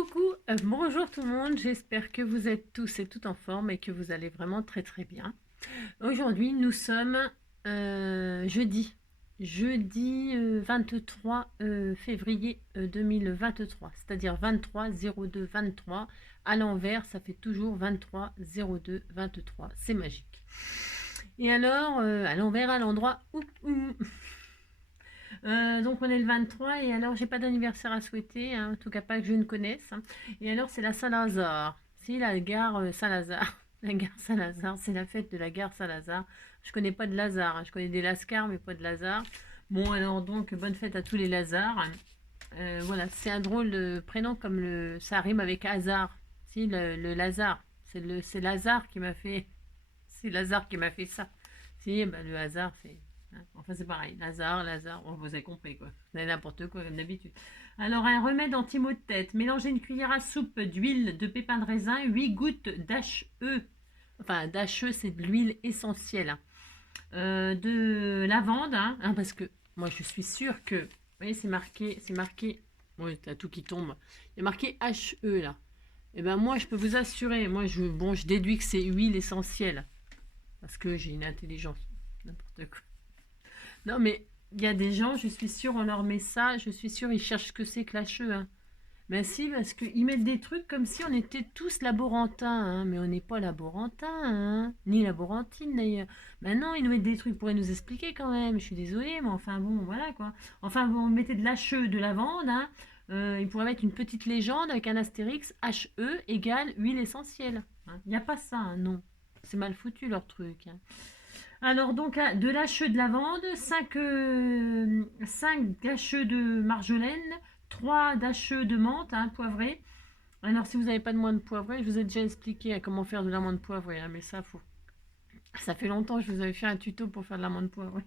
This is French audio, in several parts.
Coucou, bonjour tout le monde, j'espère que vous êtes tous et toutes en forme et que vous allez vraiment très très bien. Aujourd'hui nous sommes jeudi 23 février 2023, c'est-à-dire 23 02 23, à l'envers ça fait toujours 23 02 23, c'est magique. Et alors à l'envers à l'endroit, donc on est le 23 et alors j'ai pas d'anniversaire à souhaiter, hein, en tout cas pas que je ne connaisse, hein. Et alors c'est la Saint-Lazare, si la gare Saint-Lazare, la gare Saint-Lazare, c'est la fête de la gare Saint-Lazare. Je connais pas de Lazare, hein. Je connais des Lascars mais pas de Lazare. Bon alors donc bonne fête à tous les Lazars. Voilà, c'est un drôle de prénom comme ça rime avec hasard. Si le Lazare, c'est Lazare qui m'a fait, c'est Lazare qui m'a fait ça. Si bah, le hasard c'est enfin, c'est pareil. Lazare, bon, vous avez compris quoi. C'est n'importe quoi comme d'habitude. Alors, un remède anti-maux de tête. Mélangez une cuillère à soupe d'huile de pépins de raisin, 8 gouttes d'HE. Enfin, d'HE, c'est de l'huile essentielle, hein. De lavande, hein, parce que moi, je suis sûre que. Vous voyez, c'est marqué. Oui, t'as tout qui tombe. Il y a marqué HE là. Et ben moi, je peux vous assurer. Moi, je déduis que c'est huile essentielle. Parce que j'ai une intelligence. N'importe quoi. Non, mais il y a des gens, je suis sûre, on leur met ça, je suis sûre, ils cherchent ce que c'est que la cheveux, hein. Ben si, parce qu'ils mettent des trucs comme si on était tous laborantins, hein, mais on n'est pas laborantins, hein, ni laborantines d'ailleurs. Ben non, ils nous mettent des trucs pour nous expliquer quand même, je suis désolée, mais enfin bon, voilà quoi. Enfin, vous mettez de l'HE, de lavande, hein, ils pourraient mettre une petite légende avec un astérix, HE égale huile essentielle, hein. Il n'y a pas ça, hein, non. C'est mal foutu leur truc, hein. Alors donc de l'HE de lavande, 5 d'HE de marjolaine, 3 d'HE de menthe, hein, poivrée. Alors si vous n'avez pas de menthe poivrée, je vous ai déjà expliqué comment faire de la menthe poivrée, hein, mais ça fait longtemps que je vous avais fait un tuto pour faire de la menthe poivrée.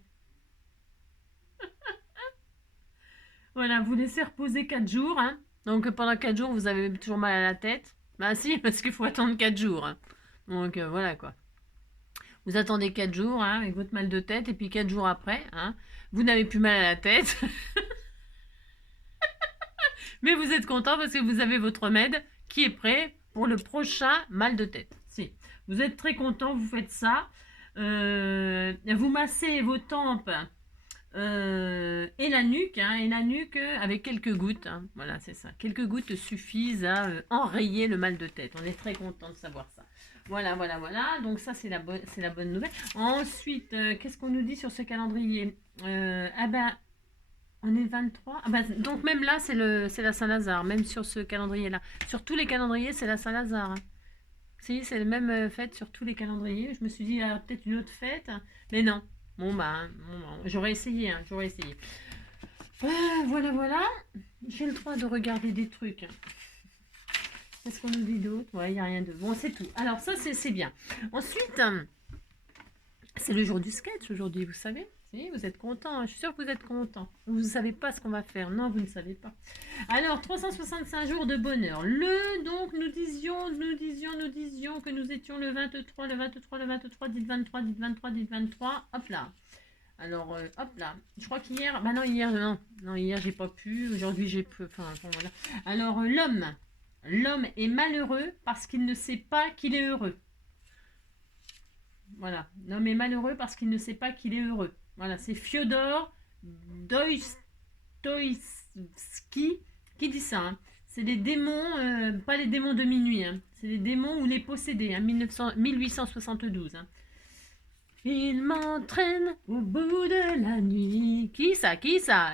Voilà, vous laissez reposer 4 jours, hein. Donc pendant 4 jours, vous avez toujours mal à la tête. Bah si, parce qu'il faut attendre 4 jours, hein. Donc voilà quoi. Vous attendez 4 jours, hein, avec votre mal de tête, et puis 4 jours après, hein, vous n'avez plus mal à la tête. Mais vous êtes content parce que vous avez votre remède qui est prêt pour le prochain mal de tête. Si vous êtes très content, vous faites ça. Vous massez vos tempes et la nuque, hein, avec quelques gouttes, hein. Voilà, c'est ça. Quelques gouttes suffisent à enrayer le mal de tête. On est très content de savoir ça. Voilà, voilà, voilà. Donc ça, c'est la bonne nouvelle. Ensuite, qu'est-ce qu'on nous dit sur ce calendrier? Ah ben, on est le 23. Ah bah, donc même là, c'est la Saint-Lazare, même sur ce calendrier-là. Sur tous les calendriers, c'est la Saint-Lazare, hein. Si, c'est la même fête sur tous les calendriers. Je me suis dit, peut-être une autre fête. Mais non. Bon, bah, j'aurais essayé, hein, j'aurais essayé. Voilà, voilà. J'ai le droit de regarder des trucs. Qu'est-ce qu'on nous dit d'autre? Ouais, il n'y a rien de... Bon, c'est tout. Alors, ça, c'est bien. Ensuite, c'est le jour du sketch aujourd'hui, vous savez. Si, vous êtes content, hein. Je suis sûre que vous êtes content. Vous ne savez pas ce qu'on va faire. Non, vous ne savez pas. Alors, 365 jours de bonheur. Donc, nous disions que nous étions le 23, le 23, le 23, dites 23, dites 23, dites 23. Hop là. Alors, hop là. Je crois qu'hier, bah non, hier, j'ai pas pu. Aujourd'hui, j'ai pu. Enfin, bon, voilà. Alors, l'homme est malheureux parce qu'il ne sait pas qu'il est heureux. Voilà. L'homme est malheureux parce qu'il ne sait pas qu'il est heureux. Voilà, c'est Fyodor Dostoïevski qui dit ça, hein. C'est les démons, pas les démons de minuit, hein. C'est les démons ou les possédés, hein, 1872. Hein. Il m'entraîne au bout de la nuit. Qui ça?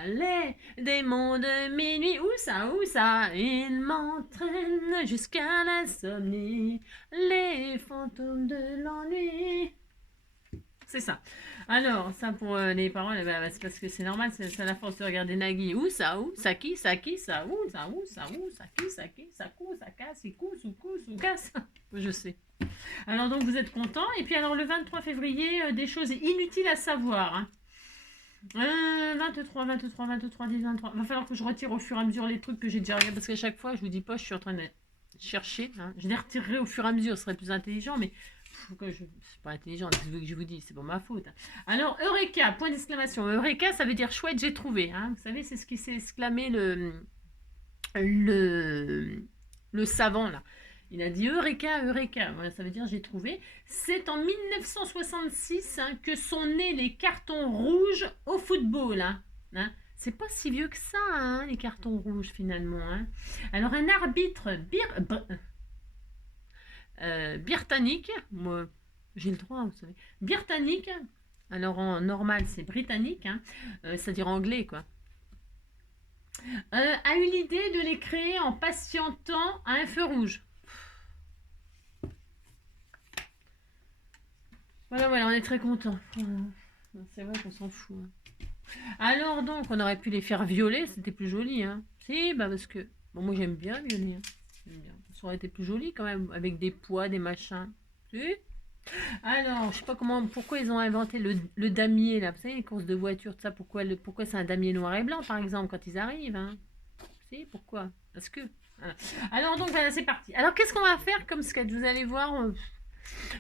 Les démons de minuit. Où ça? Il m'entraîne jusqu'à l'insomnie. Les fantômes de l'ennui. C'est ça. Alors, ça pour les paroles, bah, c'est parce que c'est normal, c'est à la force de regarder Nagui. Où ça, qui, ça, qui, ça, où, ça, qui, ça, casse, il cousse, ou casse. Je sais. Alors, donc, vous êtes content. Et puis, alors, le 23 février, des choses inutiles à savoir, hein. 23, 10, 23. Va falloir que je retire au fur et à mesure les trucs que j'ai déjà regardés. Parce qu'à chaque fois, je vous dis pas, je suis en train de chercher, hein. Je les retirerai au fur et à mesure, ce serait plus intelligent, mais c'est pas intelligent, c'est ce que je vous dis, c'est pas ma faute. Alors, Eureka, point d'exclamation. Eureka, ça veut dire chouette, j'ai trouvé, hein. Vous savez, c'est ce qui s'est exclamé le le savant là. Il a dit Eureka, Eureka. Voilà, ça veut dire j'ai trouvé. C'est en 1966 hein, que sont nés les cartons rouges au football. Hein. C'est pas si vieux que ça, hein, les cartons rouges finalement. Hein. Alors un arbitre britannique, moi j'ai le droit, vous savez, britannique, alors en normal c'est britannique, hein, c'est-à-dire anglais quoi, a eu l'idée de les créer en patientant à un feu rouge. Voilà, on est très content. C'est vrai qu'on s'en fout. Hein. Alors donc, on aurait pu les faire violer, c'était plus joli. Hein. Si, bah parce que... Bon, moi j'aime bien violer. Hein. J'aime bien. Ça aurait été plus joli quand même, avec des poids, des machins. Si. Alors, je sais pas comment, pourquoi ils ont inventé le damier là. Vous savez, les courses de voitures, tout ça, pourquoi c'est un damier noir et blanc par exemple quand ils arrivent. Hein. Si, pourquoi? Parce que... Voilà. Alors donc, voilà, c'est parti. Alors, qu'est-ce qu'on va faire comme sketch? Vous allez voir...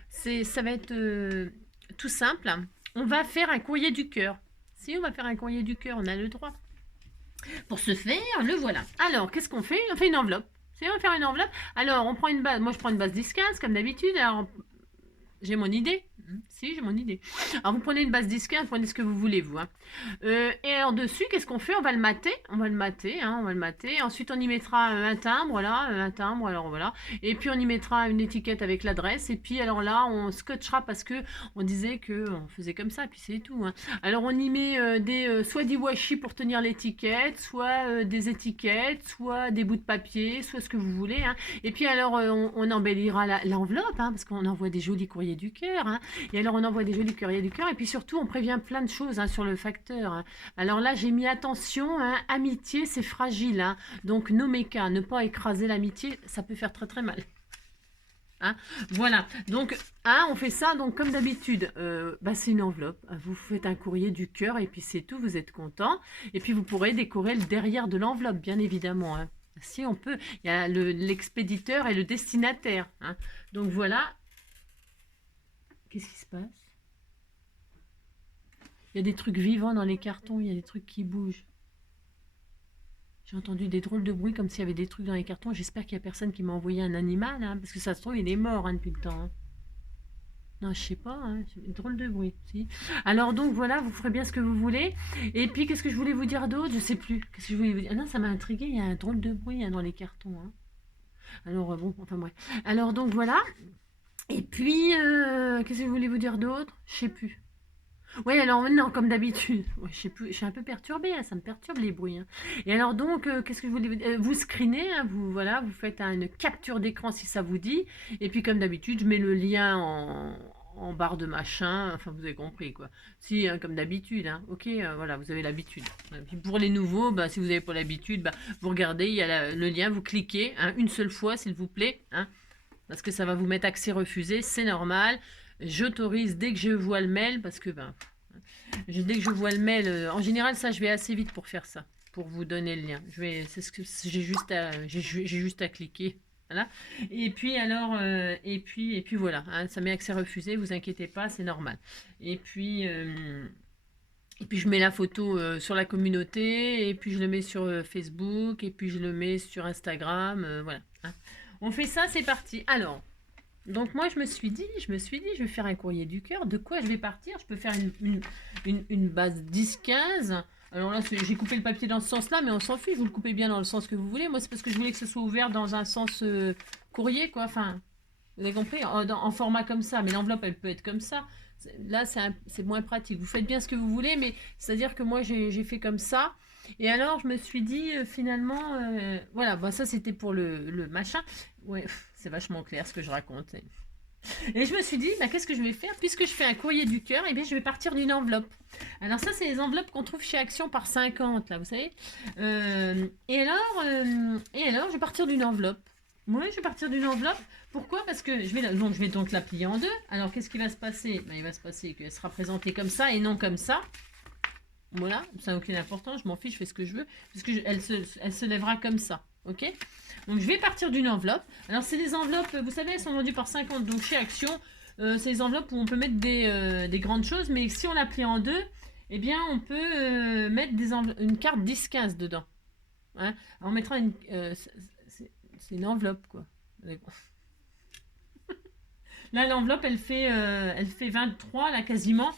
ça va être tout simple. On va faire un courrier du cœur. Si on va faire un courrier du cœur, on a le droit. Pour ce faire, le voilà. Alors, qu'est-ce qu'on fait? On fait une enveloppe. Si on va faire une enveloppe, alors on prend une base. Moi, je prends une base 10-15 comme d'habitude. Alors, j'ai mon idée. Si, j'ai mon idée. Alors, vous prenez une base 10-15, vous prenez ce que vous voulez, vous. Hein. Et alors, dessus, qu'est-ce qu'on fait? On va le mater. On va le mater. Ensuite, on y mettra un timbre, là. Un timbre, alors voilà. Et puis, on y mettra une étiquette avec l'adresse. Et puis, alors là, on scotchera parce que on disait qu'on faisait comme ça. Puis, c'est tout. Hein. Alors, on y met soit des washi pour tenir l'étiquette, soit des étiquettes, soit des bouts de papier, soit ce que vous voulez. Hein. Et puis, alors, on embellira l'enveloppe, hein, parce qu'on envoie des jolis courriers du cœur. Hein. Et alors, on envoie des jolis courriers du cœur. Et puis surtout, on prévient plein de choses hein, sur le facteur. Hein. Alors là, j'ai mis attention, hein, amitié, c'est fragile. Hein. Donc, no méca, ne pas écraser l'amitié, ça peut faire très très mal. Hein. Voilà, donc hein, on fait ça, donc comme d'habitude, c'est une enveloppe, vous faites un courrier du cœur et puis c'est tout, vous êtes content. Et puis vous pourrez décorer le derrière de l'enveloppe, bien évidemment. Hein. Si on peut, il y a l'expéditeur et le destinataire. Hein. Donc voilà. Qu'est-ce qui se passe? Il y a des trucs vivants dans les cartons, il y a des trucs qui bougent. J'ai entendu des drôles de bruits comme s'il y avait des trucs dans les cartons. J'espère qu'il n'y a personne qui m'a envoyé un animal, hein, parce que ça se trouve, il est mort hein, depuis le temps. Hein. Non, je sais pas, hein, drôle de bruit. Si. Alors donc voilà, vous ferez bien ce que vous voulez. Et puis qu'est-ce que je voulais vous dire d'autre? Je sais plus. Qu'est-ce que je voulais vous dire? Ah non, ça m'a intrigué. Il y a un drôle de bruit hein, dans les cartons. Hein. Alors bon, enfin bref. Alors donc voilà. Et puis qu'est-ce que je voulais vous dire d'autre? Je sais plus. Oui, alors maintenant, comme d'habitude, ouais, je sais plus, je suis un peu perturbée, hein, ça me perturbe les bruits. Hein. Et alors donc, qu'est-ce que je voulais vous dire? Vous screenez, hein, vous faites une capture d'écran si ça vous dit. Et puis comme d'habitude, je mets le lien en barre de machin. Enfin, vous avez compris quoi. Si, hein, comme d'habitude, hein, ok, voilà, vous avez l'habitude. Et puis pour les nouveaux, si vous n'avez pas l'habitude, vous regardez, il y a le lien, vous cliquez hein, une seule fois, s'il vous plaît. Hein, parce que ça va vous mettre accès refusé, c'est normal. J'autorise dès que je vois le mail, parce que dès que je vois le mail, en général ça je vais assez vite pour faire ça, pour vous donner le lien. C'est ce que j'ai juste à cliquer. Voilà. Et puis alors, et puis voilà, hein, ça met accès refusé, vous inquiétez pas, c'est normal. Et puis je mets la photo sur la communauté, et puis je le mets sur Facebook, et puis je le mets sur Instagram, voilà. Hein. On fait ça, c'est parti. Alors, donc moi je me suis dit, je vais faire un courrier du cœur. De quoi je vais partir? Je peux faire une base 10-15. Alors là, j'ai coupé le papier dans ce sens-là, mais on s'en fiche, vous le coupez bien dans le sens que vous voulez. Moi, c'est parce que je voulais que ce soit ouvert dans un sens courrier, quoi. Enfin, vous avez compris? En format comme ça, mais l'enveloppe, elle peut être comme ça. Là, c'est moins pratique. Vous faites bien ce que vous voulez, mais c'est-à-dire que moi, j'ai fait comme ça. Et alors, je me suis dit, finalement, voilà, ça, c'était pour le machin. Ouais, c'est vachement clair ce que je raconte. Et je me suis dit, qu'est-ce que je vais faire? Puisque je fais un courrier du cœur, eh bien, je vais partir d'une enveloppe. Alors ça, c'est les enveloppes qu'on trouve chez Action par 50, là, vous savez. Et alors, je vais partir d'une enveloppe. Oui, je vais partir d'une enveloppe. Pourquoi? Parce que je vais donc la plier en deux. Alors, qu'est-ce qui va se passer? Il va se passer qu'elle sera présentée comme ça et non comme ça. Voilà, ça n'a aucune importance, je m'en fiche, je fais ce que je veux, parce que elle se lèvera comme ça, ok? Donc je vais partir d'une enveloppe. Alors c'est des enveloppes, vous savez, elles sont vendues par 50, donc chez Action, c'est des enveloppes où on peut mettre des grandes choses, mais si on la plie en deux, eh bien on peut mettre une carte 10-15 dedans. Hein? On mettra c'est une enveloppe, quoi. Mais bon. Là, l'enveloppe, elle fait 23, là, quasiment.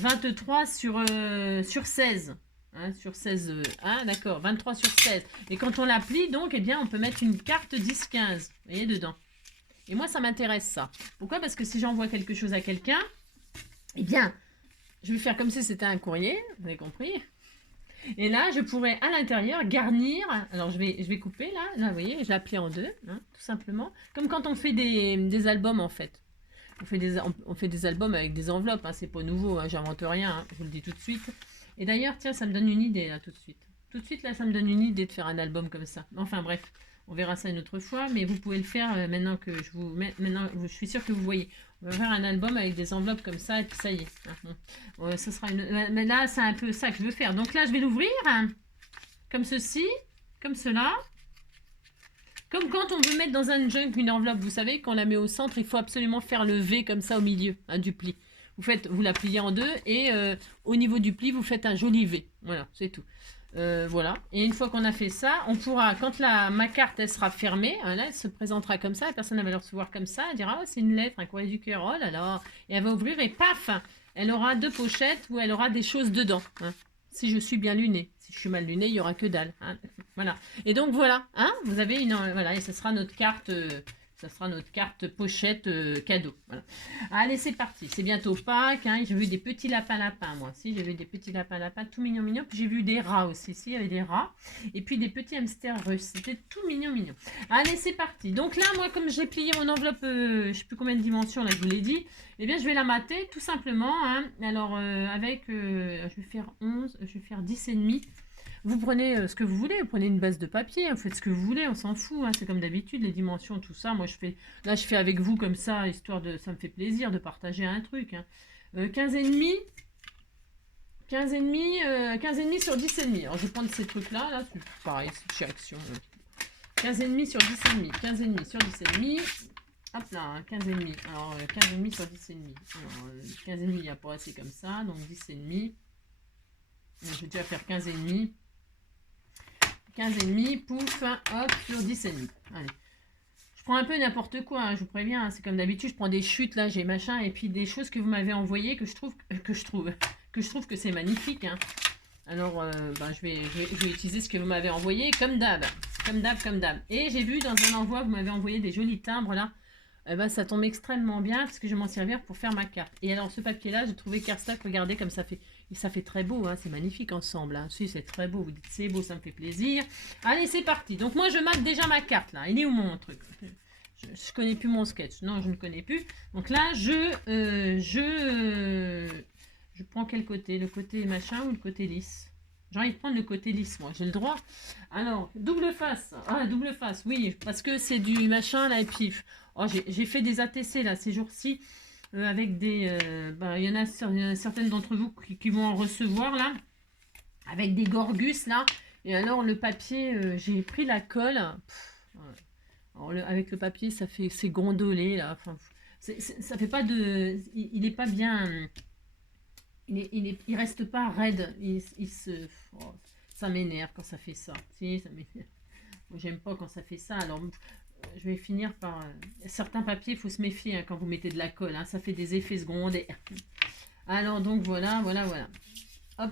23 sur 16. Hein, sur 16, d'accord, 23 sur 16. Et quand on la plie, donc, eh bien, on peut mettre une carte 10-15, vous voyez, dedans. Et moi, ça m'intéresse, ça. Pourquoi? Parce que si j'envoie quelque chose à quelqu'un, eh bien, je vais faire comme si c'était un courrier, vous avez compris? Et là, je pourrais, à l'intérieur, garnir. Alors, je vais couper, là, vous voyez, je la plie en deux, hein, tout simplement. Comme quand on fait des albums, en fait. On fait des albums avec des enveloppes, hein, c'est pas nouveau, hein, j'invente rien, hein, je vous le dis tout de suite. Et d'ailleurs, tiens, ça me donne une idée, là, tout de suite. Tout de suite, là, ça me donne une idée de faire un album comme ça. Enfin, bref, on verra ça une autre fois, mais vous pouvez le faire maintenant que je vous mets... Maintenant, je suis sûre que vous voyez. On va faire un album avec des enveloppes comme ça, et puis ça y est. Hein, bon. Ça sera mais là, c'est un peu ça que je veux faire. Donc là, je vais l'ouvrir, hein, comme ceci, comme cela. Comme quand on veut mettre dans un junk une enveloppe, vous savez, quand on la met au centre, il faut absolument faire le V comme ça au milieu, hein, du pli. Vous la pliez en deux et au niveau du pli, vous faites un joli V. Voilà, c'est tout. Voilà. Et une fois qu'on a fait ça, on pourra, quand ma carte, elle sera fermée, hein, là, elle se présentera comme ça, la personne va le recevoir comme ça, elle dira, oh, c'est une lettre, un courrier du cœur, oh là là. Et elle va ouvrir et paf, elle aura deux pochettes où elle aura des choses dedans. Hein, si je suis bien lunée. Si je suis mal lunée, il n'y aura que dalle. Hein. Voilà. Et donc voilà, hein, vous avez une... Voilà, et ça sera notre carte... ça sera notre carte pochette cadeau. Voilà. Allez, c'est parti. C'est bientôt Pâques. Hein. J'ai vu des petits lapins, moi. Si, j'ai vu des petits lapins, tout mignons. Puis j'ai vu des rats aussi. Si, il y avait des rats. Et puis des petits hamsters russes. C'était tout mignon. Allez, c'est parti. Donc là, moi, comme j'ai plié mon enveloppe, je ne sais plus combien de dimensions, là, je vous l'ai dit. Eh bien, je vais la mater, tout simplement. Hein. Alors, je vais faire 11, je vais faire 10,5. Vous prenez ce que vous voulez, vous prenez une base de papier, vous faites ce que vous voulez, on s'en fout, hein, c'est comme d'habitude, les dimensions, tout ça. Moi, je fais avec vous comme ça, histoire de, ça me fait plaisir de partager un truc. Hein. 15,5 sur 10,5. Alors, je vais prendre ces trucs-là, là, c'est pareil, c'est chez Action. 15,5 sur 10,5, 15,5 sur 10,5. Hop là, 15,5. Alors, 15,5 sur 10,5. Alors, 15,5, il n'y a pas assez comme ça, donc 10,5. Je vais déjà faire 15,5. 15,5, pouf, hop, sur 10,5. Allez. Je prends un peu n'importe quoi, hein, je vous préviens, hein, c'est comme d'habitude, je prends des chutes, là, j'ai machin, et puis des choses que vous m'avez envoyées, que je trouve que c'est magnifique. Hein. Alors, je vais utiliser ce que vous m'avez envoyé, comme d'hab. Et j'ai vu dans un envoi, vous m'avez envoyé des jolis timbres, là. Eh ben, ça tombe extrêmement bien, parce que je vais m'en servir pour faire ma carte. Et alors, ce papier-là, j'ai trouvé Kerstock, regardez comme ça fait très beau, hein, c'est magnifique ensemble. Hein. Si, c'est très beau, vous dites c'est beau, ça me fait plaisir. Allez, c'est parti. Donc moi, je mate déjà ma carte, là. Il est où mon truc? Je connais plus mon sketch. Non, je ne connais plus. Donc là, je prends quel côté? Le côté machin ou le côté lisse? J'ai envie de prendre le côté lisse, moi. J'ai le droit. Alors, double face. Ah, double face, oui. Parce que c'est du machin, là, et puis... Oh, j'ai fait des ATC, là, ces jours-ci. Avec des... il y en a certaines d'entre vous qui vont en recevoir, là. Avec des Gorgus, là. Et alors, le papier, j'ai pris la colle. Alors, avec le papier, ça fait... C'est gondolé, là. Enfin, ça fait pas de... Il est pas bien... Il reste pas raide. Ça m'énerve quand ça fait ça. Si, ça m'énerve. Moi, j'aime pas quand ça fait ça. Alors, je vais finir par... certains papiers, il faut se méfier hein, quand vous mettez de la colle. Hein, ça fait des effets secondaires. Alors, donc, voilà. Hop,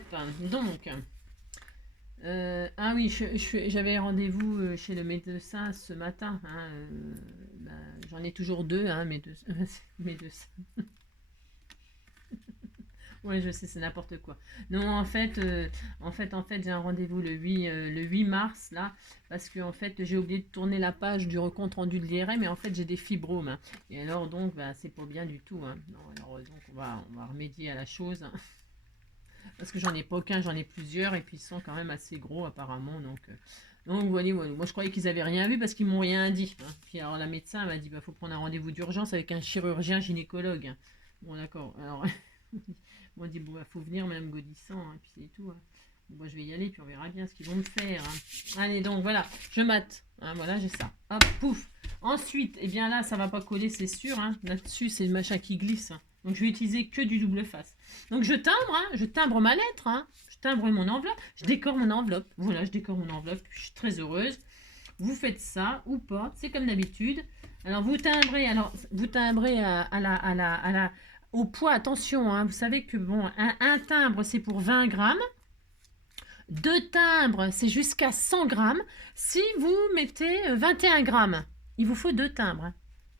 donc... ah oui, j'avais rendez-vous chez le médecin ce matin. Hein, j'en ai toujours deux, hein, médecins. Oui, je sais, c'est n'importe quoi. Non, en fait, j'ai un rendez-vous le 8 mars, là, parce que, en fait, j'ai oublié de tourner la page du compte rendu de l'IRM, mais en fait, j'ai des fibromes. Hein. Et alors, donc, c'est pas bien du tout. Hein. Non, alors, donc, on va remédier à la chose. Hein. Parce que j'en ai pas aucun, j'en ai plusieurs, et puis ils sont quand même assez gros, apparemment. Donc voilà, moi, je croyais qu'ils avaient rien vu, parce qu'ils m'ont rien dit. Hein. Puis, alors, la médecin m'a dit, faut prendre un rendez-vous d'urgence avec un chirurgien gynécologue. Hein. Bon, d'accord. Alors... Moi, on dit, faut venir, Madame Gaudissant, hein, et puis c'est tout. Hein. Bon, je vais y aller, puis on verra bien ce qu'ils vont me faire. Hein. Allez, donc, voilà, je mate. Hein, voilà, j'ai ça. Hop, pouf. Ensuite, eh bien là, ça va pas coller, c'est sûr. Hein. Là-dessus, c'est le machin qui glisse. Hein. Donc, je vais utiliser que du double face. Donc, je timbre ma lettre. Hein. Je timbre mon enveloppe. Je décore mon enveloppe. Voilà, je décore mon enveloppe. Je suis très heureuse. Vous faites ça ou pas, c'est comme d'habitude. Alors vous timbrez au poids, attention, hein, vous savez que bon, un timbre c'est pour 20 grammes, deux timbres c'est jusqu'à 100 grammes. Si vous mettez 21 grammes, il vous faut deux timbres.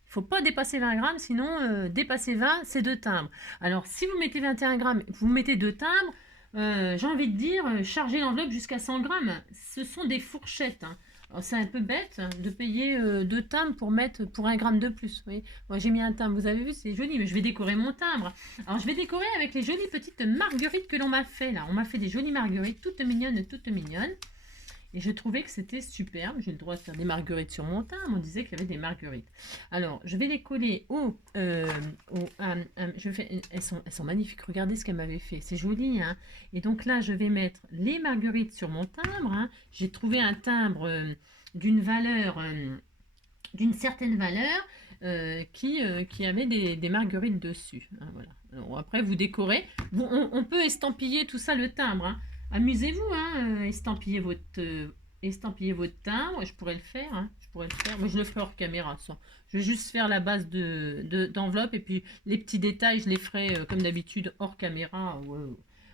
Il ne faut pas dépasser 20 grammes, sinon dépasser 20, c'est deux timbres. Alors si vous mettez 21 grammes, vous mettez deux timbres, j'ai envie de dire, chargez l'enveloppe jusqu'à 100 grammes. Ce sont des fourchettes. Hein. C'est un peu bête de payer deux timbres pour mettre pour un gramme de plus. Oui. Moi j'ai mis un timbre, vous avez vu, c'est joli, mais je vais décorer mon timbre. Alors je vais décorer avec les jolies petites marguerites que l'on m'a fait là. On m'a fait des jolies marguerites, toutes mignonnes, toutes mignonnes. Et je trouvais que c'était superbe. J'ai le droit de faire des marguerites sur mon timbre. On disait qu'il y avait des marguerites. Alors, je vais les coller elles sont magnifiques. Regardez ce qu'elle m'avait fait. C'est joli. Hein, et donc là, je vais mettre les marguerites sur mon timbre. Hein. J'ai trouvé un timbre d'une valeur, d'une certaine valeur. Qui avait des marguerites dessus. Hein, voilà. Alors, après, vous décorez. On peut estampiller tout ça, le timbre. Hein. Amusez-vous, hein, estampillez votre timbre. Je pourrais le faire. Hein, je pourrais le faire. Moi, je le ferai hors caméra. Ça. Je vais juste faire la base d'enveloppe et puis les petits détails, je les ferai comme d'habitude hors caméra.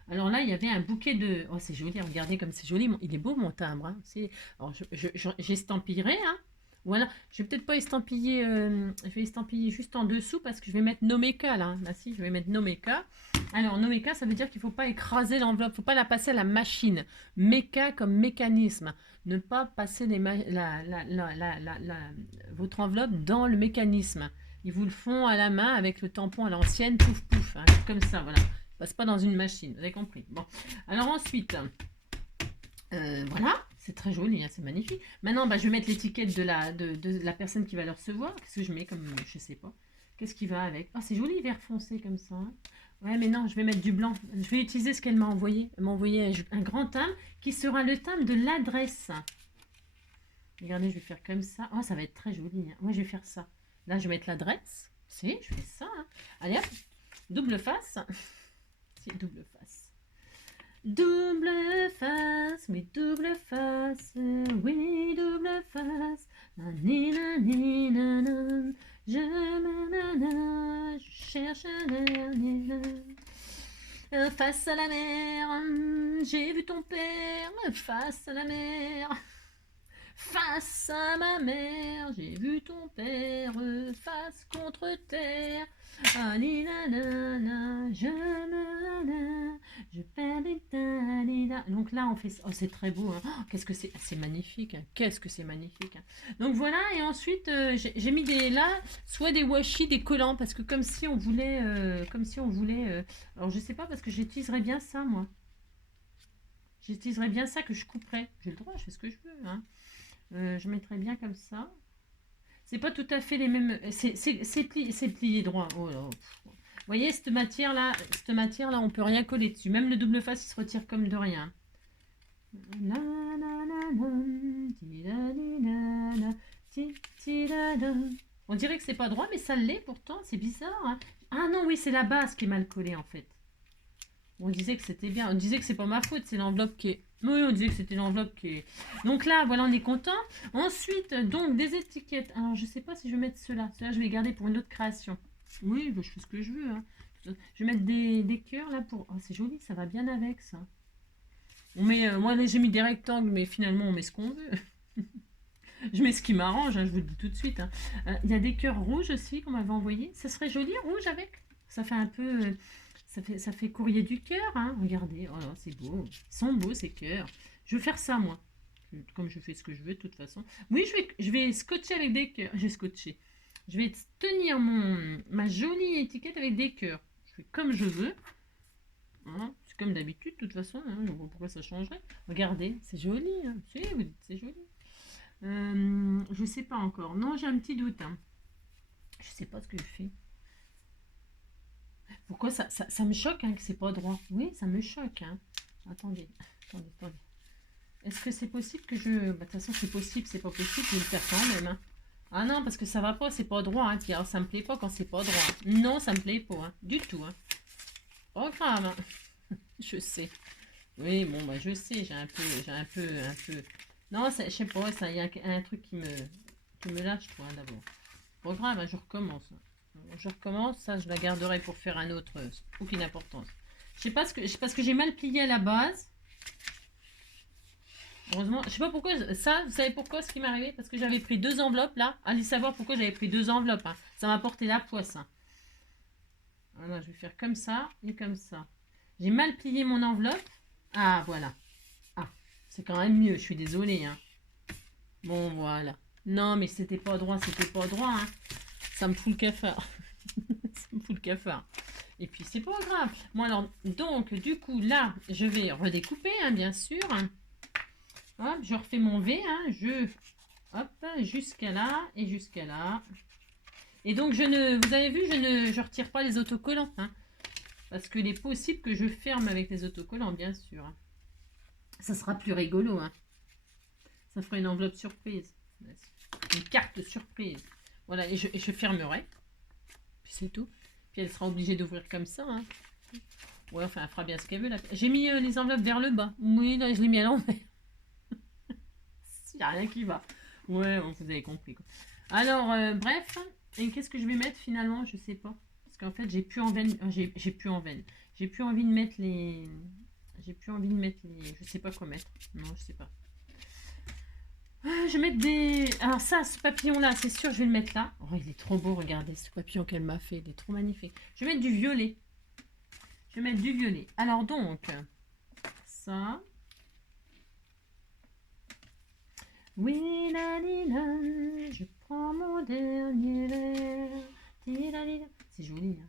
Alors là, il y avait un bouquet de... Oh, c'est joli, regardez comme c'est joli. Il est beau, mon timbre. Hein. Alors, j'estampillerai, hein. Voilà, je vais peut-être pas estampiller, je vais estampiller juste en dessous parce que je vais mettre Nomeka là. Là si, je vais mettre Nomeka. Alors Nomeka, ça veut dire qu'il ne faut pas écraser l'enveloppe, il ne faut pas la passer à la machine. Méca comme mécanisme, ne pas passer votre enveloppe dans le mécanisme. Ils vous le font à la main avec le tampon à l'ancienne, pouf pouf, hein, comme ça, voilà. Passe pas dans une machine, vous avez compris. Bon, alors ensuite, voilà. C'est très joli, hein, c'est magnifique. Maintenant, je vais mettre l'étiquette de la personne qui va le recevoir. Qu'est-ce que je mets comme... Je sais pas. Qu'est-ce qui va avec? Ah, c'est joli, vert foncé comme ça. Hein. Ouais, mais non, je vais mettre du blanc. Je vais utiliser ce qu'elle m'a envoyé. Elle m'a envoyé un grand timbre qui sera le timbre de l'adresse. Regardez, je vais faire comme ça. Oh, ça va être très joli. Hein. Moi, je vais faire ça. Là, je vais mettre l'adresse. Si, je fais ça. Hein. Allez, hop. Double face. C'est double face. Double face, oui, double face, oui, double face. Je cherche face à la mer, j'ai vu ton père, face à la mer. Face à ma mère, j'ai vu ton père, face contre terre. Ah, je perds des talina. Donc là, on fait ça. Oh, c'est très beau. Hein. Oh, qu'est-ce que c'est? C'est magnifique. Hein. Qu'est-ce que c'est magnifique. Hein. Donc voilà, et ensuite, j'ai mis soit des washi, des collants, parce que comme si on voulait. Alors je sais pas, parce que j'utiliserais bien ça, moi. J'utiliserais bien ça que je couperais. J'ai le droit, je fais ce que je veux. Hein. Je mettrais bien comme ça. C'est pas tout à fait les mêmes. C'est plié droit. Oh là. Vous voyez, cette matière-là, on peut rien coller dessus. Même le double face, il se retire comme de rien. On dirait que c'est pas droit, mais ça l'est pourtant. C'est bizarre. Hein. Ah non, oui, c'est la base qui est mal collée en fait. On disait que c'était bien. On disait que c'est pas ma faute, c'est l'enveloppe qui est... Oui, on disait que c'était l'enveloppe qui est... Donc là, voilà, on est content. Ensuite, donc, des étiquettes. Alors, je sais pas si je vais mettre ceux-là. Ceux-là, je vais les garder pour une autre création. Oui, je fais ce que je veux. Hein. Je vais mettre des cœurs, là, pour... Oh, c'est joli, ça va bien avec, ça. On met... moi, j'ai mis des rectangles, mais finalement, on met ce qu'on veut. Je mets ce qui m'arrange, hein, je vous le dis tout de suite. Hein. Il y a des cœurs rouges aussi qu'on m'avait envoyé. Ça serait joli, rouge, avec. Ça fait un peu... Ça fait courrier du cœur, hein. Regardez, oh, c'est beau. Ils sont beaux ces cœurs. Je vais faire ça, moi. Comme je fais ce que je veux, de toute façon. Oui, je vais scotcher avec des cœurs. J'ai scotché. Je vais tenir ma jolie étiquette avec des cœurs. Je fais comme je veux. Hein. C'est comme d'habitude, de toute façon. Hein. Je vois pourquoi ça changerait. Regardez, c'est joli. Hein. Si, vous dites c'est joli. Je sais pas encore. Non, j'ai un petit doute. Hein. Je sais pas ce que je fais. Pourquoi ça me choque hein, que c'est pas droit? Oui, ça me choque. Hein. Attendez. Est-ce que c'est possible que je... Bah, de toute façon, c'est possible, c'est pas possible, je vais le faire quand même. Hein. Ah non, parce que ça va pas, c'est pas droit. Hein, Pierre. Ça me plaît pas quand c'est pas droit. Non, ça me plaît pas, hein, du tout. Hein. Oh, grave. Hein. Je sais. Oui, bon, je sais, j'ai un peu... Non, je sais pas, ça, il y a un truc qui me lâche, toi, d'abord. Pas grave, hein, je recommence. Je recommence, ça, je la garderai pour faire un autre, aucune importance. Je sais pas ce que, parce que j'ai mal plié à la base. Heureusement, je sais pas pourquoi, ça, vous savez pourquoi ce qui m'est arrivé? Parce que j'avais pris 2 enveloppes, là. Allez savoir pourquoi j'avais pris 2 enveloppes, hein. Ça m'a porté la poisse, hein. Voilà, je vais faire comme ça et comme ça. J'ai mal plié mon enveloppe. Ah, voilà. Ah, c'est quand même mieux, je suis désolée, hein. Bon, voilà. Non, mais c'était pas droit, c'était pas droit, hein. Ça me fout le cafard. Ça me fout le cafard. Et puis, c'est pas grave. Bon, alors, donc, du coup, là, je vais redécouper, hein, bien sûr. Hop, je refais mon V, hein. Hop, jusqu'à là et jusqu'à là. Et donc, vous avez vu, je retire pas les autocollants, hein. Parce qu'il est possible que je ferme avec les autocollants, bien sûr. Ça sera plus rigolo, hein. Ça fera une enveloppe surprise. Une carte surprise. Voilà, et je fermerai. Puis c'est tout. Puis elle sera obligée d'ouvrir comme ça, hein. Ouais, enfin, elle fera bien ce qu'elle veut, là. J'ai mis les enveloppes vers le bas. Oui, là, je les ai mis à l'envers. Il n'y a rien qui va. Ouais, bon, vous avez compris, quoi. Alors, bref. Et qu'est-ce que je vais mettre, finalement? Je sais pas. Parce qu'en fait, j'ai plus en veine. J'ai plus en veine. J'ai plus envie de mettre les... J'ai plus envie de mettre les... Je sais pas quoi mettre. Non, je sais pas. Je vais mettre des... Alors ça, ce papillon-là, c'est sûr, je vais le mettre là. Oh, il est trop beau, regardez ce papillon qu'elle m'a fait. Il est trop magnifique. Je vais mettre du violet. Je vais mettre du violet. Alors donc, ça... Oui, la, je prends mon dernier verre. C'est joli, hein.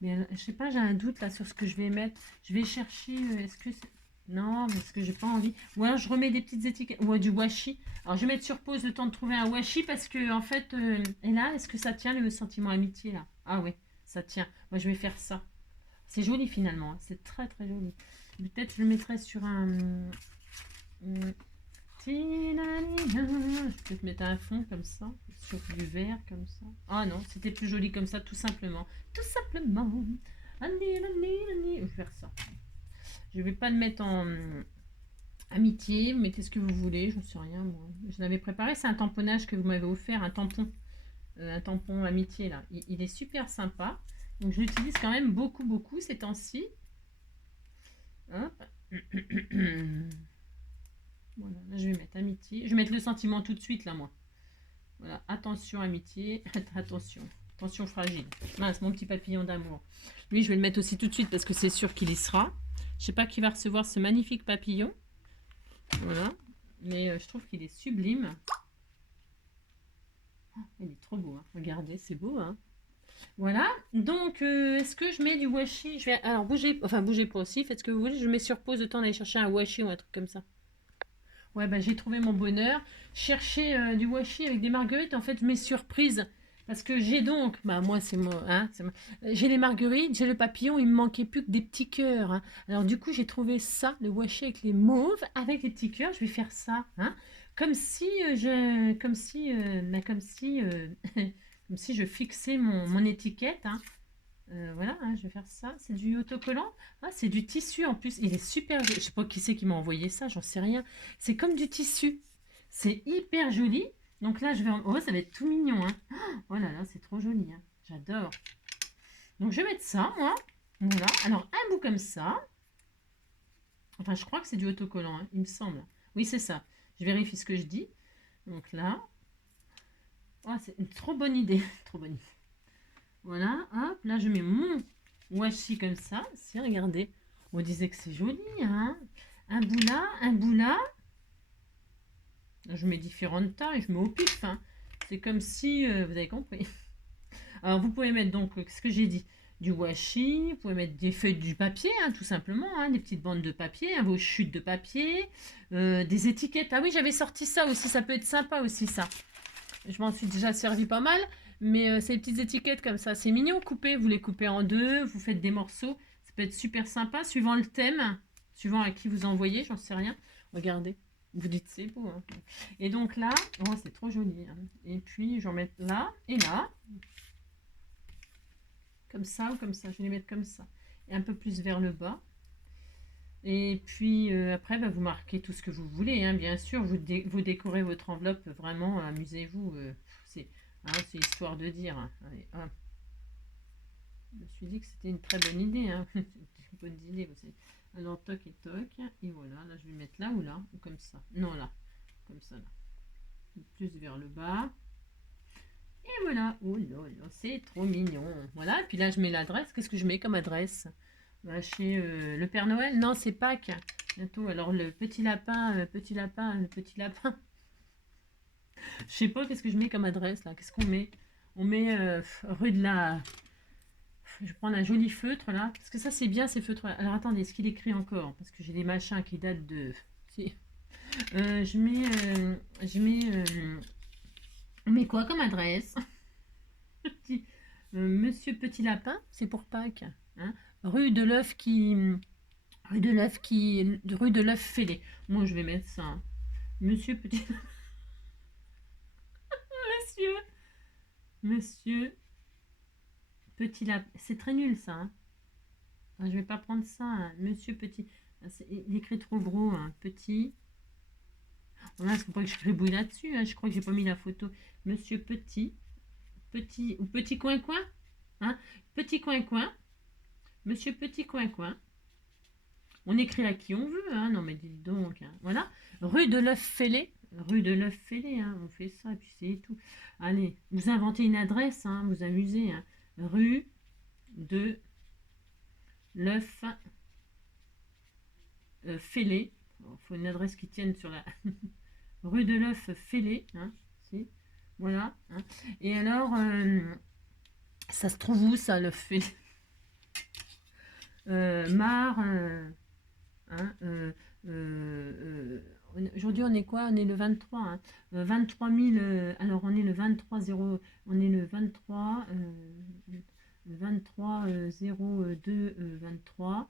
Mais je sais pas, j'ai un doute là sur ce que je vais mettre. Je vais chercher... est-ce que c'est... Non, parce que j'ai pas envie. Ou alors je remets des petites étiquettes. Ou du washi. Alors je vais mettre sur pause le temps de trouver un washi parce que en fait... et là, est-ce que ça tient le sentiment amitié là? Ah oui, ça tient. Moi je vais faire ça. C'est joli finalement. Hein. C'est très très joli. Peut-être je le mettrai sur un... Je peux te mettre un fond comme ça, sur du vert comme ça. Ah non, c'était plus joli comme ça, tout simplement. Tout simplement. Je vais faire ça. Je vais pas le mettre en amitié, mettez ce que vous voulez, j'en sais rien moi. Je l'avais préparé, c'est un tamponnage que vous m'avez offert, un tampon amitié là. Il est super sympa. Donc je l'utilise quand même beaucoup, beaucoup ces temps-ci. Hop. Voilà, là je vais mettre amitié. Je vais mettre le sentiment tout de suite là moi. Voilà, attention amitié, attention, attention fragile. Mince, mon petit papillon d'amour. Lui je vais le mettre aussi tout de suite parce que c'est sûr qu'il y sera. Je sais pas qui va recevoir ce magnifique papillon. Voilà, mais je trouve qu'il est sublime. Oh, il est trop beau, hein. Regardez, c'est beau, hein. Voilà, donc est-ce que je mets du washi? Je vais alors bouger, enfin bougez pas aussi, faites ce que vous voulez. Je mets sur pause le temps d'aller chercher un washi ou un truc comme ça. Ouais, bah, j'ai trouvé mon bonheur. Chercher du washi avec des marguerites, en fait, je mets surprise. Parce que j'ai donc, bah moi c'est moi, hein, j'ai les marguerites, j'ai le papillon, il me manquait plus que des petits cœurs. Hein. Alors du coup j'ai trouvé ça, le washi avec les mauves, avec les petits cœurs, je vais faire ça, hein, comme si comme si je fixais mon étiquette, hein. Voilà, hein, je vais faire ça. C'est du autocollant. Ah, c'est du tissu en plus. Il est super joli. Je sais pas qui c'est qui m'a envoyé ça, j'en sais rien. C'est comme du tissu. C'est hyper joli. Donc là, je vais oh, ça va être tout mignon. Hein. Oh là là, c'est trop joli. Hein. J'adore. Donc je vais mettre ça, moi. Voilà. Alors, un bout comme ça. Enfin, je crois que c'est du autocollant, hein, il me semble. Oui, c'est ça. Je vérifie ce que je dis. Donc là. Oh, c'est une trop bonne idée. Trop bonne idée. Voilà, hop, là je mets mon washi comme ça. Si, regardez, on disait que c'est joli, hein. Un bout là, un bout là. Je mets différentes tailles, je mets au pif, hein. C'est comme si, vous avez compris. Alors vous pouvez mettre donc, ce que j'ai dit, du washi, vous pouvez mettre des feuilles du papier, hein, tout simplement, hein, des petites bandes de papier, hein, vos chutes de papier, des étiquettes. Ah oui, j'avais sorti ça aussi, ça peut être sympa aussi ça. Je m'en suis déjà servi pas mal. Mais ces petites étiquettes comme ça, c'est mignon coupé. Vous les coupez en deux, vous faites des morceaux. Ça peut être super sympa, suivant le thème, suivant à qui vous envoyez, j'en sais rien. Regardez, vous dites c'est beau. Hein. Et donc là, oh, c'est trop joli. Hein. Et puis, je vais en mettre là et là. Comme ça ou comme ça. Je vais les mettre comme ça. Et un peu plus vers le bas. Et puis après, bah, vous marquez tout ce que vous voulez, hein, bien sûr. Vous décorez votre enveloppe, vraiment, amusez-vous. C'est c'est histoire de dire, hein. Allez, hop. Je me suis dit que c'était une très bonne idée, hein. C'est une bonne idée aussi. Alors, toc et toc. Et voilà, là, je vais mettre là ou là, ou comme ça. Non, là, comme ça, là. Plus vers le bas. Et voilà. Oh là là, c'est trop mignon. Voilà, et puis là, je mets l'adresse. Qu'est-ce que je mets comme adresse? Bah, chez le Père Noël? Non, c'est Pâques. Bientôt. Alors, le petit lapin, petit lapin, le petit lapin. Je sais pas, qu'est-ce que je mets comme adresse, là? Qu'est-ce qu'on met? On met rue de la... Je vais prendre un joli feutre là, parce que ça c'est bien ces feutres là. Alors attendez, est-ce qu'il écrit encore? Parce que j'ai des machins qui datent de... Si. On met quoi comme adresse? Monsieur Petit Lapin, c'est pour Pâques. Hein, rue de l'œuf qui... Rue de l'œuf fêlé. Moi je vais mettre ça. Hein. Monsieur Petit... Monsieur... Monsieur Petit Lapin. C'est très nul ça. Hein. Ah, je vais pas prendre ça. Hein. Monsieur Petit... Il écrit trop gros. Hein. Petit... Voilà, c'est pour que je gribouille là-dessus. Hein. Je crois que j'ai pas mis la photo. Monsieur Petit, Petit ou Petit Coin Coin, hein. Petit Coin Coin, Monsieur Petit Coin Coin. On écrit à qui on veut, hein. Non mais dis donc. Hein. Voilà. Rue de l'œuf fêlé. Rue de l'œuf fêlé, hein. On fait ça et puis c'est tout. Allez, vous inventez une adresse, hein. Vous amusez. Hein. Rue de l'œuf fêlé. Il faut une adresse qui tienne sur la... Rue de l'œuf fêlé, hein. Si. Voilà. Hein. Et alors, ça se trouve où ça, le fait Mar. Hein, aujourd'hui, on est quoi? On est le 23. Hein. 23 000. Alors, on est le 23 0. On est le 23. 23 02 23.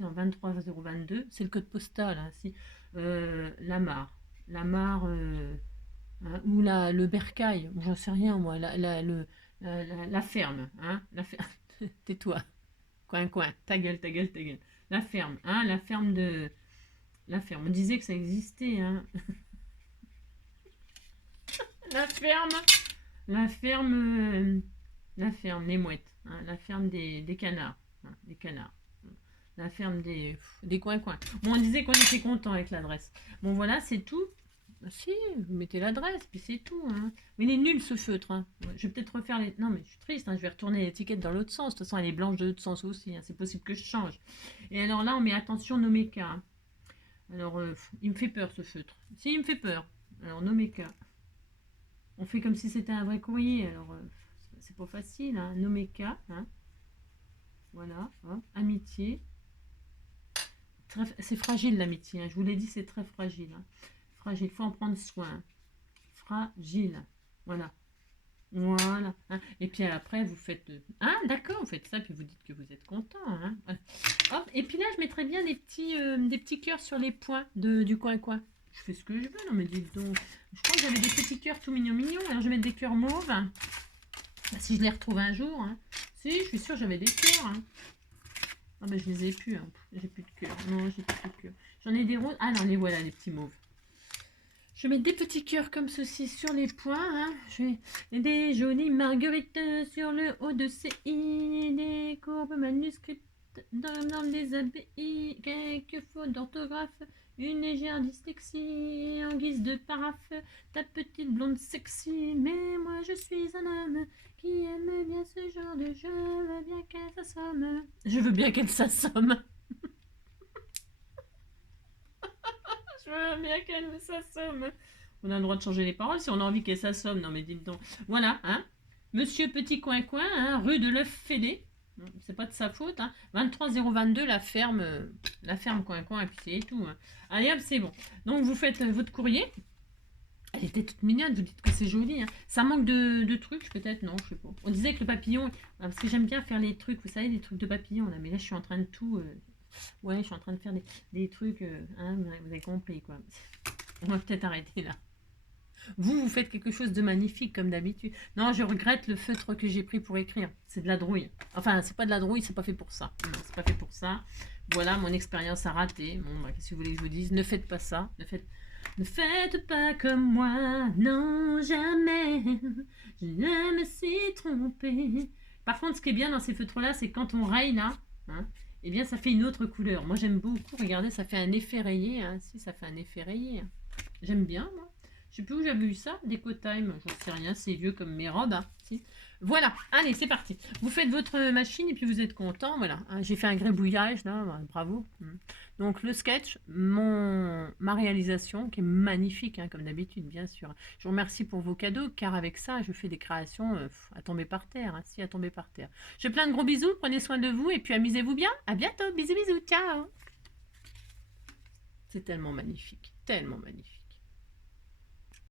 23 022. C'est le code postal. Hein, si. La Mare. La Mare. Hein, ou le bercail, j'en sais rien moi, la ferme, hein, la ferme, tais-toi, coin coin, ta gueule, ta gueule, ta gueule, la ferme, hein, la ferme, on disait que ça existait, hein, la ferme, la ferme, la ferme, les mouettes, hein, la ferme des canards, hein, des canards. La ferme des coins-coins. Bon, on disait qu'on était content avec l'adresse. Bon, voilà, c'est tout. Si, vous mettez l'adresse, puis c'est tout. Hein. Mais il est nul ce feutre. Hein. Je vais peut-être refaire les... Non, mais je suis triste, hein. Je vais retourner l'étiquette dans l'autre sens. De toute façon, elle est blanche de l'autre sens aussi. Hein. C'est possible que je change. Et alors là, on met attention Nomeka. Hein. Alors, il me fait peur ce feutre. Si, il me fait peur. Alors, Nomeka. On fait comme si c'était un vrai courrier. Alors, c'est pas facile. Hein. Nomeka. Hein. Voilà. Hop. Amitié. C'est fragile l'amitié. Hein. Je vous l'ai dit, c'est très fragile. Hein. Fragile, il faut en prendre soin. Fragile. Voilà. Voilà. Hein. Et puis après, vous faites... Hein, d'accord, vous faites ça, puis vous dites que vous êtes content. Hein. Hop. Et puis là, je mettrais bien des petits cœurs sur les points du coin-coin. Je fais ce que je veux, non mais dites donc. Je crois que j'avais des petits cœurs tout mignons. Alors je vais mettre des cœurs mauves. Bah, si je les retrouve un jour. Hein. Si, je suis sûre j'avais des cœurs. Hein. Ah ben je les ai plus. Hein. J'ai plus de cœur. Non, j'ai plus de cœur. J'en ai des roses. Ah non, les voilà, les petits mauves. Je vais mettre des petits cœurs comme ceci sur les points. Hein. Je vais des jolies marguerites sur le haut de ces i, des courbes manuscrites dans les abbayes, quelques fautes d'orthographe, une légère dyslexie en guise de paraphe, ta petite blonde sexy. Mais moi je suis un homme qui aime bien ce genre de jeu, je veux bien qu'elle s'assomme. Je veux bien qu'elle s'assomme. Je veux bien qu'elle s'assomme. On a le droit de changer les paroles si on a envie qu'elle s'assomme. Non mais dites donc. Voilà, hein. Monsieur Petit Coin Coin, hein, rue de l'œuf fêlé. C'est pas de sa faute. Hein. 23 022, la ferme Coin Coin, et puis c'est tout. Hein. Allez hop, c'est bon. Donc vous faites votre courrier. Elle était toute mignonne, vous dites que c'est joli. Hein. Ça manque de trucs, peut-être. Non, je sais pas. On disait que le papillon... Parce que j'aime bien faire les trucs, vous savez, les trucs de papillon. Là. Mais là, je suis en train de tout... Ouais, je suis en train de faire des trucs, hein, vous avez compris quoi. On va peut-être arrêter là. Vous faites quelque chose de magnifique comme d'habitude. Non, je regrette le feutre que j'ai pris pour écrire. C'est de la drouille. Enfin, c'est pas de la drouille, c'est pas fait pour ça. Non, c'est pas fait pour ça. Voilà, mon expérience a raté. Bon, bah, qu'est-ce que vous voulez que je vous dise? Ne faites pas ça. Ne faites pas comme moi. Non, jamais. Je ne me suis trompée. Par contre, ce qui est bien dans ces feutres-là, c'est quand on raye là, hein, eh bien, ça fait une autre couleur. Moi, j'aime beaucoup. Regardez, ça fait un effet rayé. Hein. Si, ça fait un effet rayé. Hein. J'aime bien, moi. Je sais plus où j'avais vu ça. Déco Time, j'en sais rien. C'est vieux comme mes robes. Hein. Si. Voilà, allez, c'est parti. Vous faites votre machine et puis vous êtes content. Voilà, hein, j'ai fait un grébouillage là, bah, bravo. Donc le sketch, ma réalisation qui est magnifique, hein, comme d'habitude, bien sûr. Je vous remercie pour vos cadeaux, car avec ça, je fais des créations à tomber par terre, hein, si à tomber par terre. Je plein de gros bisous, prenez soin de vous et puis amusez-vous bien. À bientôt, bisous, bisous, ciao. C'est tellement magnifique, tellement magnifique.